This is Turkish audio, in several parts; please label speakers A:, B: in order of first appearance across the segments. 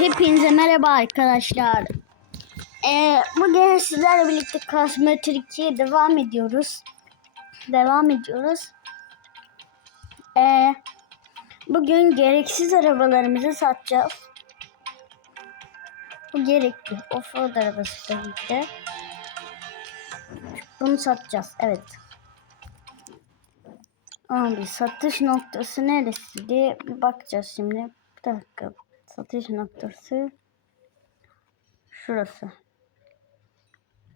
A: Hepinize merhaba arkadaşlar. Ee, bugün sizlerle birlikte Cosmetic 2'ye devam ediyoruz. Devam ediyoruz. Ee, bugün gereksiz arabalarımızı satacağız. Bu gerekli. Offroad arabası tabii ki. Bunu satacağız. Evet. Abi satış noktası neresiydi? Bir bakacağız şimdi. Bir dakika. Satış noktası şurası.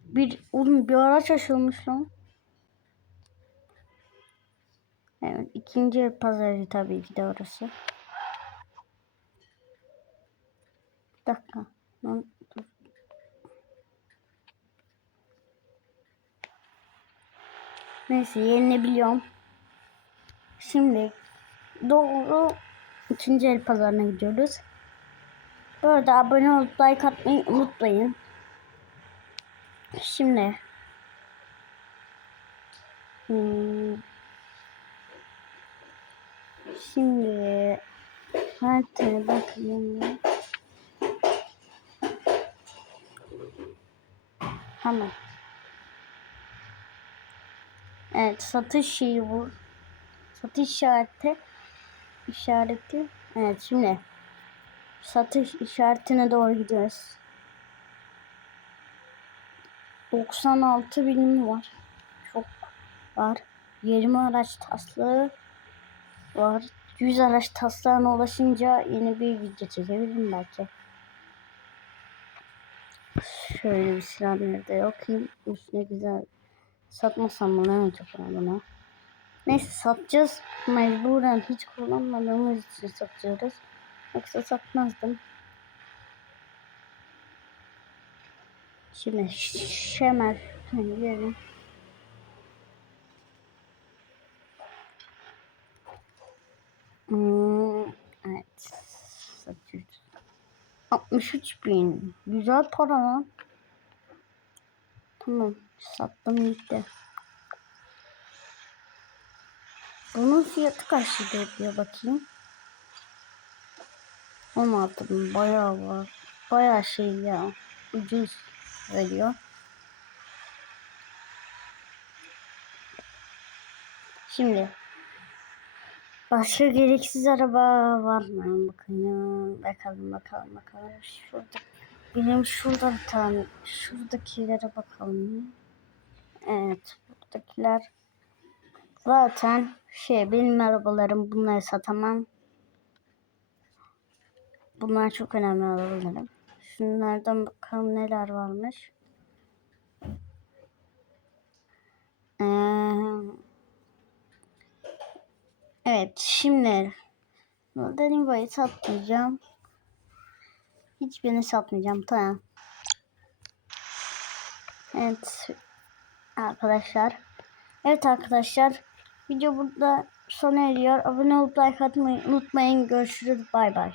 A: Bir oğlum bir araç açılmış lan. Evet, ikinci pazarı tabii ki de orası. Bir dakika. Lan. Neyse yerini biliyorum. Şimdi doğru ikinci el pazarına gidiyoruz. Bu arada abone olup like atmayı unutmayın. Şimdi hmm, şimdi haritaya bakayım. Tamam. Evet satış şeyi bu. Satış işareti. işareti. Evet şimdi satış işaretine doğru gidiyoruz. 96 binim var. Çok var. 20 araç taslağı var. 100 araç taslağına ulaşınca yeni bir video çekebilirim belki. Şöyle bir silah nerede okuyayım. Üstüne güzel satmasam mı ne olacak bana? Neyse satacağız. Mecburen hiç kullanmadığımız için satıyoruz. Yoksa satmazdım. Şimdi şemer girelim. Hmm, evet. Satıyoruz. 63 bin. Güzel para lan. Tamam. Sattım gitti. Bunun fiyatı kaç lira diyor bakayım. 16 bin bayağı var. Bayağı şey ya. Ucuz veriyor. Şimdi başka gereksiz araba var mı? Bakayım. Bakalım bakalım bakalım. Şurada benim şurada bir tane şuradakilere bakalım. Evet buradakiler zaten şey benim arabalarım bunları satamam. Bunlar çok önemli arabalarım. Şunlardan bakalım neler varmış. Ee, evet şimdi dediğim gibi satmayacağım. Hiçbirini satmayacağım. Tamam. Evet arkadaşlar. Evet arkadaşlar. Video burada sona eriyor. Abone olup like atmayı unutmayın. Görüşürüz. Bay bay.